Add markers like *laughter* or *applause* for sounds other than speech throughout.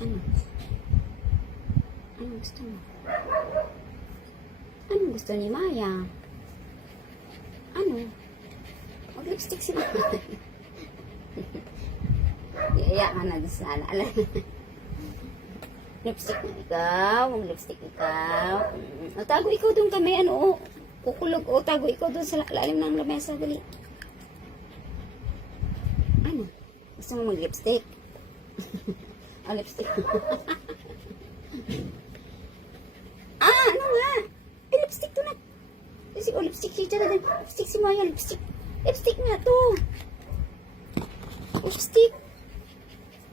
Ano? Ano gusto mo? Ano gusto ni Maya? Ano? Mag-lipstick sila. *laughs* Yaya ka na doon sa alala. *laughs* lipstick na ikaw. Mag-lipstick ikaw. Mm. O, tago ikaw doon kami. Ano, o. Kukulog. O, tago ikaw doon sa lalim ng lamesa. Dali. Ano? Gusto mo mag-lipstick? *laughs* o, lipstick. *laughs* ah, ano nga? Eh, lipstick to na. Kasi, o, lipstick siya dyan. Lipstick si Maya, lipstick. Lipstick nga to. Lipstick.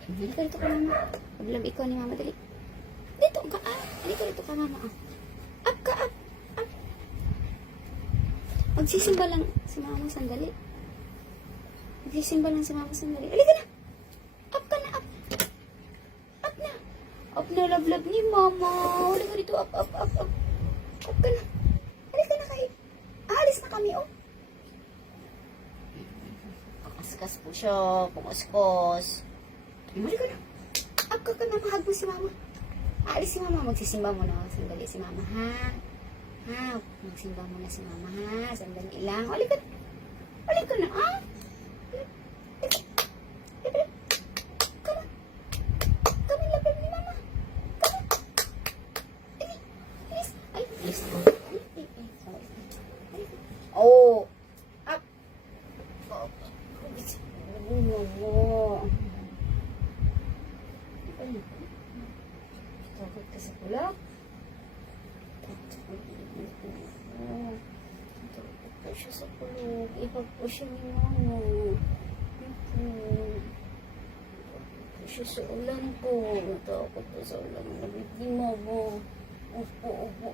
Halika dito ka, mama. Paglam ikaw ni mama, dali. Dito ka, ah. Halika dito ka, mama, ah. Up ka, up. Up. Magsisimba lang si mama sandali. Magsisimba lang si mama sandali. Halika na. Up ka na, up. Up na. Up na, love-love ni mama. Halika dito, up, up, up, up. Up ka na. Halika na kayo. Aalis na kami, oh. Pakaskas po siya. Pumaskos. Halika na. Up ka ka na, mahag mo si mama. Aalis si mama. Magsisimba mo na. Sandali si mama, ha? Ha? Magsimba mo na si mama, ha? Sandali lang. Halika na. Halika na, ah. Come on. Come on, lapit ni mama. Come on. Dali. Bilis. Ay, bilis ko. Ay, ay, ay. Sorry. Halika. Oh. Up. Oh. Oh. Ay, Takot ka sa kulak? Takot ka siya sa kulak. Ipag po siya ni mama. Opo. Takot po siya sa ulan po. Takot po sa ulan. Labit ni mama. Opo, opo.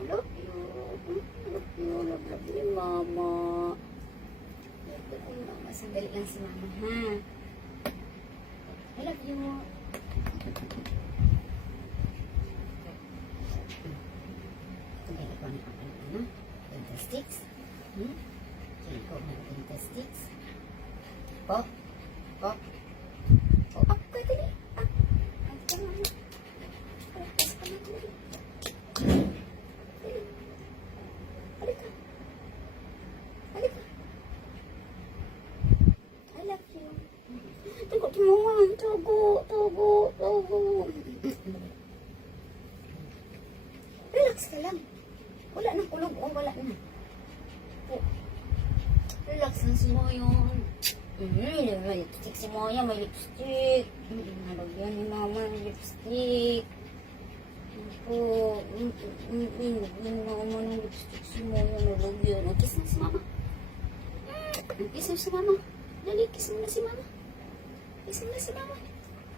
I love you. I love you. Love, love ni mama. Love, love ni mama. Sandali lang si mama, ha? I love you. Hindi ko na ako ano. Fantastics. Hmm? Hindi ko na fantastics. Po? Po? Po, up ka dali. Up. Up ka na. Up ka na dali. Dali. Halika. Halika. I love you. Nga. Tago, tago, tago. Relax ka lang. Wala nang kulog. Oh, wala na. Oh. Relax lang si Moyon. Mm, may lipstick si Moya, may lipstick. Mm, nalagyan ni Mama ng lipstick. Mm, mm, mm, Nalagyan ni Mama ng lipstick si Moya, nalagyan. Oh, kiss na si Mama. Mm, kiss na si Mama. Dali, kiss mo na si Mama. Kiss mo na si Mama.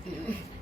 Mm.